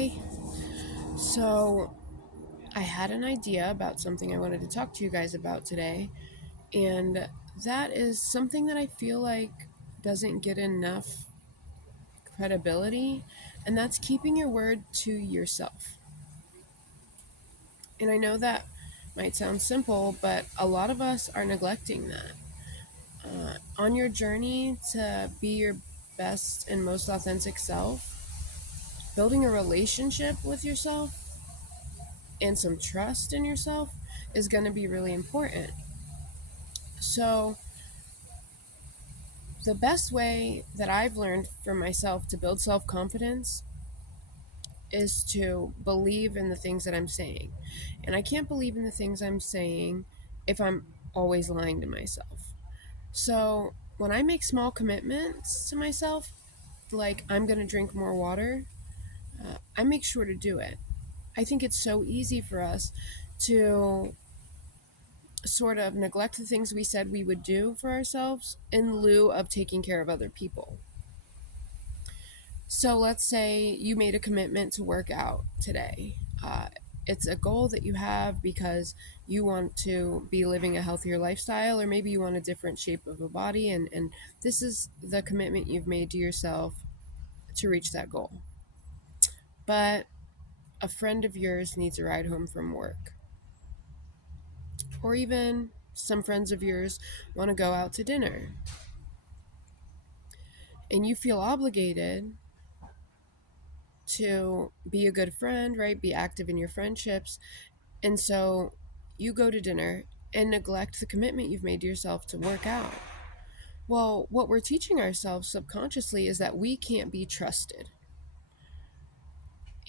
Hi. So, I had an idea about something I wanted to talk to you guys about today, and that is something that I feel like doesn't get enough credibility, and that's keeping your word to yourself. And I know that might sound simple, but a lot of us are neglecting that. On your journey to be your best and most authentic self, building a relationship with yourself and some trust in yourself is going to be really important. So, the best way that I've learned for myself to build self confidence is to believe in the things that I'm saying. And I can't believe in the things I'm saying if I'm always lying to myself. So, when I make small commitments to myself, like I'm going to drink more water, I make sure to do it. I think it's so easy for us to sort of neglect the things we said we would do for ourselves in lieu of taking care of other people. So let's say you made a commitment to work out today. It's a goal that you have because you want to be living a healthier lifestyle, or maybe you want a different shape of a body, and this is the commitment you've made to yourself to reach that goal. But a friend of yours needs a ride home from work, or even some friends of yours want to go out to dinner, and you feel obligated to be a good friend, right? Be active in your friendships. And so you go to dinner and neglect the commitment you've made to yourself to work out. Well, what we're teaching ourselves subconsciously is that we can't be trusted.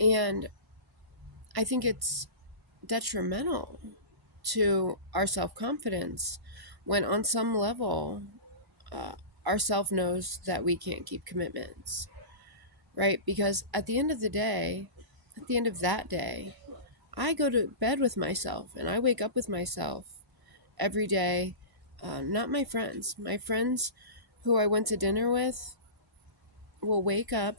And I think it's detrimental to our self confidence when, on some level, uh, our self knows that we can't keep commitments, right? Because at the end of that day, I go to bed with myself and I wake up with myself every day. Not my friends. My friends who I went to dinner with will wake up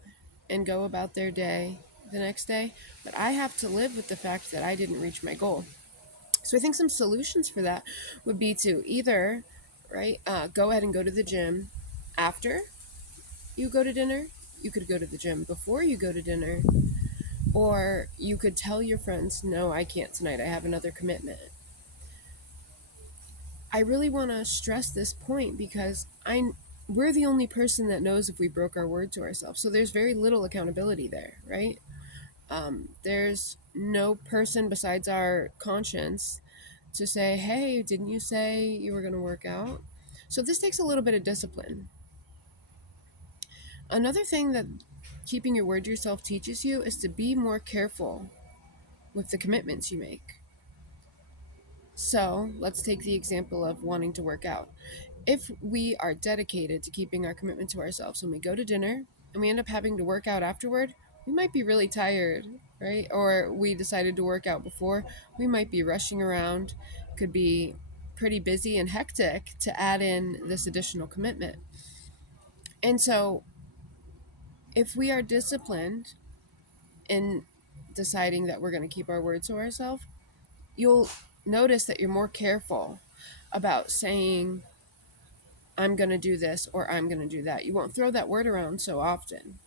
and go about their day the next day, but I have to live with the fact that I didn't reach my goal. So I think some solutions for that would be to either, right, go ahead and go to the gym after you go to dinner. You could go to the gym before you go to dinner, or you could tell your friends, no, I can't tonight. I have another commitment. I really want to stress this point because we're the only person that knows if we broke our word to ourselves. So there's very little accountability there, right? There's no person besides our conscience to say, hey, didn't you say you were going to work out? So this takes a little bit of discipline. Another thing that keeping your word to yourself teaches you is to be more careful with the commitments you make. So let's take the example of wanting to work out. If we are dedicated to keeping our commitment to ourselves, when we go to dinner and we end up having to work out afterward, we might be really tired, right? Or we decided to work out before, we might be rushing around, could be pretty busy and hectic to add in this additional commitment. And so, if we are disciplined in deciding that we're going to keep our word to ourselves, you'll notice that you're more careful about saying, I'm going to do this or I'm going to do that. You won't throw that word around so often.